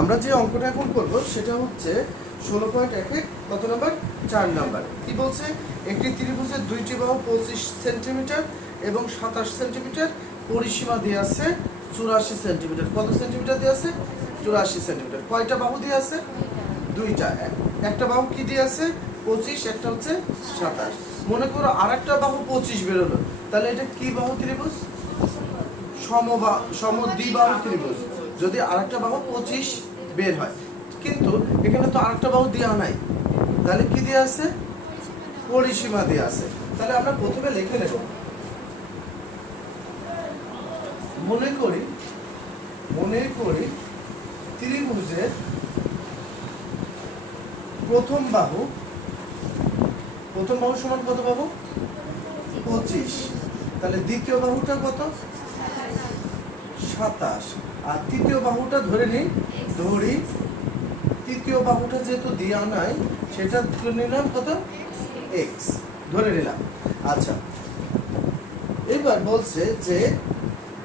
আমরা যে অঙ্কটা এখন করব সেটা হচ্ছে 16.1 কত নাম্বার 4 নাম্বার। কি বলছে? একটি ত্রিভুজের দুইটি বাহু 25 সেন্টিমিটার এবং 27 সেন্টিমিটার, পরিসীমা দিয়ে আছে 84 সেন্টিমিটার। কত সেন্টিমিটার দিয়ে আছে? 84 সেন্টিমিটার। কয়টা বাহু দিয়ে আছে? দুইটা। একটা বাহু কি দিয়ে আছে? 25, একটা হচ্ছে 27। মনে করো আরেকটা বাহু 25 বেরোলো, তাহলে এটা কি বাহু ত্রিভুজ? সমদ্বিবাহু ত্রিভুজ। যদি আরেকটা বাহু 25 বের হয়, কিন্তু এখানে তো আরেকটা বাহু দেওয়া নাই, তাহলে কি দিয়ে আছে? পরিসীমা দিয়ে আছে। তাহলে আমরা প্রথমে লিখে নেব, মনে করি ত্রিভুজের প্রথম বাহু সমান কত বাহু? 25। তাহলে দ্বিতীয় বাহুটা কত? 27। আর তৃতীয় বাহুটা ধরি তৃতীয় বাহুটা যেহেতু দেওয়া নাই, সেটা ধরে নিলাম কত? x ধরে নিলাম। আচ্ছা, এবার বলছে যে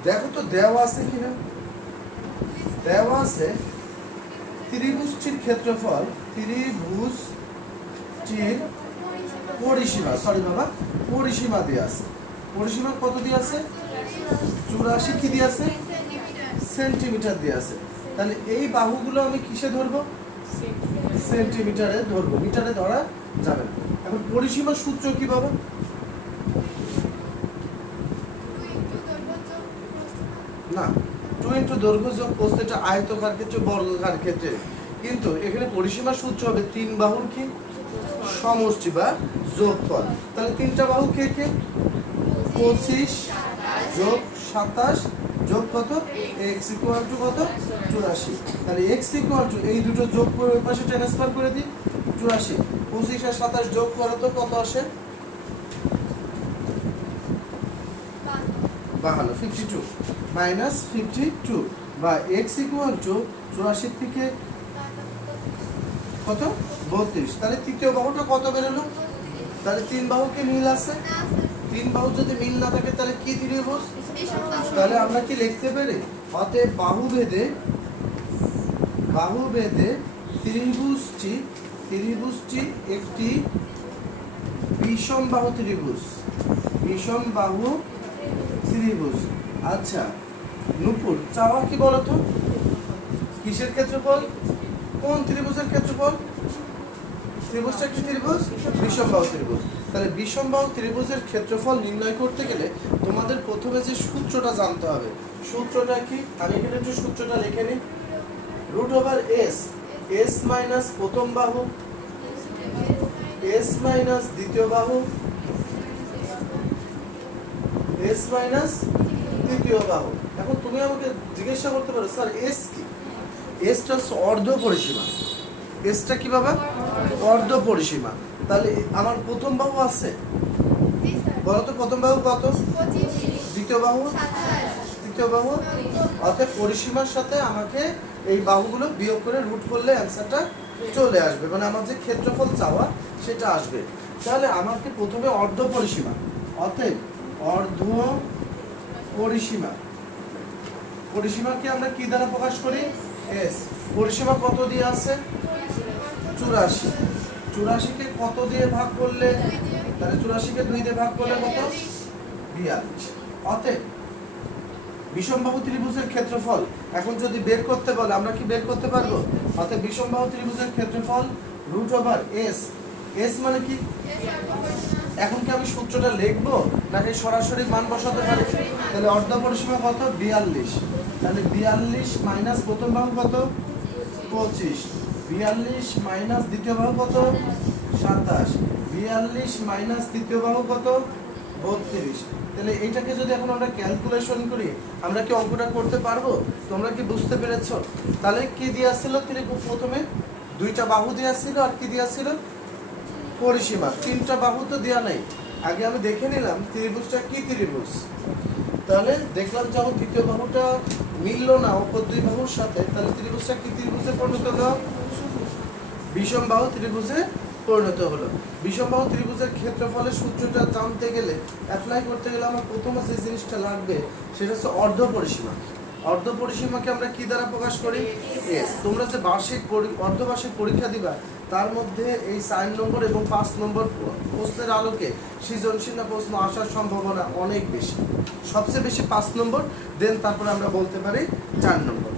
দেখো তো দেওয়া আছে কিনা। দেওয়া আছে ত্রিভুজটির ক্ষেত্রফল, ত্রিভুজটির পরিসীমা দিয়ে আছে। পরিসীমা কত দিয়ে আছে? 84 কি দিয়ে আছে? সেন্টিমিটার দিয়ে আছে। তাহলে এই বাহুগুলো আমি কিসে ধরবো? সেন্টিমিটারে ধরবো, মিটারে ধরা যাবে না। এখন পরিসীমার সূত্র কি পাবো? না, 2 ইন্টু দৈর্ঘ্য যোগ প্রস্থ, এটা আয়তকার ক্ষেত্রে, বর্গাকার ক্ষেত্রে। কিন্তু এখানে পরিসীমার সূত্র হবে 3 বাহুর কি সমষ্টি বা যোগফল। তাহলে তিনটা বাহু কে কে? 25 যোগ 27 যোগ কত? x ইকুয়াল টু কত? 84। তাহলে x ইকুয়াল টু এই দুটো যোগ করে ওই পাশে ট্রান্সফার করে দিই। 84 25 আর 27 যোগ করো তো কত আসে? 52 52 মাইনাস 52 বা x ইকুয়াল টু 84 থেকে কত? 32। তাহলে তৃতীয় বাহুটা কত বেরোলো? তাহলে তিন বাহুকে মিল আছে। তিন বাহু যদি মিল না থাকে তাহলে কি ত্রিভুজ? তাহলে আমরা কি লিখতে পারি? অতএব বাহু ভেদে ত্রিভুজটি একটি বিষম বাহু ত্রিভুজ। আচ্ছা নূপুর, চাওয়া কি বলতো? কিসের ক্ষেত্রফল? কোন ত্রিভুজের ক্ষেত্রফল? ত্রিভুজটা কি ত্রিভুজ? বিষমবাহু ত্রিভুজ। তাহলে বিষমবাহু ত্রিভুজের ক্ষেত্রফল নির্ণয় করতে গেলে তোমাদের প্রথমে যে সূত্রটা জানতে হবে। সূত্রটা কি? আমি এখানে একটু সূত্রটা লিখে নিই। √s মাইনাস প্রথম বাহু s মাইনাস দ্বিতীয় বাহু s মাইনাস তৃতীয় বাহু। এখন তুমি আমাকে জিজ্ঞাসা করতে পারো, স্যার s কি? sটা হচ্ছে অর্ধ পরিসীমা। এসটা কি বাবা? অর্ধ পরিসীমা। তাহলে আমার প্রথম বাহু আছে, বলো তো প্রথম বাহু কত? দ্বিতীয় বাহু? তৃতীয় বাহু? অর্থাৎ পরিসীমার সাথে আমাকে এই বাহুগুলো বিয়োগ করে রুট করলে অ্যান্সারটা চলে আসবে, মানে আমার যে ক্ষেত্রফল চাওয়া সেটা আসবে। তাহলে আমাকে প্রথমে অর্ধ পরিসীমা, অতএব অর্ধ পরিসীমাকে আমরা কি দ্বারা প্রকাশ করি? এস। পরিসীমা কত দিয়ে আছে? 84। 84কে কত দিয়ে ভাগ করলে? তাহলে 84কে 2 দিয়ে ভাগ করলে কত? 42। অতএব বিষমবাহু ত্রিভুজের ক্ষেত্রফল এখন যদি বের করতে বলে, আমরা কি বের করতে পারবো? অতএব বিষমবাহু ত্রিভুজের ক্ষেত্রফল √s। s মানে কি? এখন কি আমি সূত্রটা লিখবো নাকি সরাসরি মান বসাতে পারি? তাহলে অর্ধ পরিসীমা কত? 42। তাহলে 42 মাইনাস প্রথম বাহু কত? 25। 42 মাইনাস দ্বিতীয় বাহু কত? 27। 42 মাইনাস তৃতীয় বাহু কত? 32। তাহলে এইটাকে যদি এখন আমরা ক্যালকুলেশন করি, আমরা কি অঙ্কটা করতে পারবো? তোমরা কি বুঝতে পেরেছো? তাহলে কি দেয়া ছিল? প্রথমে দুইটা বাহু দেয়া ছিল, আর কি দেয়া ছিল? পরিসীমা। তিনটা বাহু তো দেয়া নাই। আগে আমি দেখে নিলাম ত্রিভুজটা কি ত্রিভুজ। তাহলে দেখলাম যখন তৃতীয় বাহুটা মিললো না অপর দুই বাহুর সাথে, তাহলে ত্রিভুজটা কি ত্রিভুজে পরিণত হলো? বিষমবাহু ত্রিভুজে পরিণত হলো। বিষমবাহু ত্রিভুজের ক্ষেত্রফলের সূত্রটা জানতে গেলে, অ্যাপ্লাই করতে গেলে আমার প্রথমে যে জিনিসটা লাগবে সেটা হচ্ছে অর্ধ পরিসীমা। অর্ধ পরিসীমাকে আমরা কি দ্বারা প্রকাশ করি? এস। তোমরা যে অর্ধবার্ষিক পরীক্ষা দিবা তার মধ্যে এই 4 নম্বর এবং 5 নম্বর প্রশ্নের আলোকে সৃজনশীল প্রশ্ন আসার সম্ভাবনা অনেক বেশি। সবচেয়ে বেশি 5 নম্বর, দেন তারপরে আমরা বলতে পারি 4 নম্বর।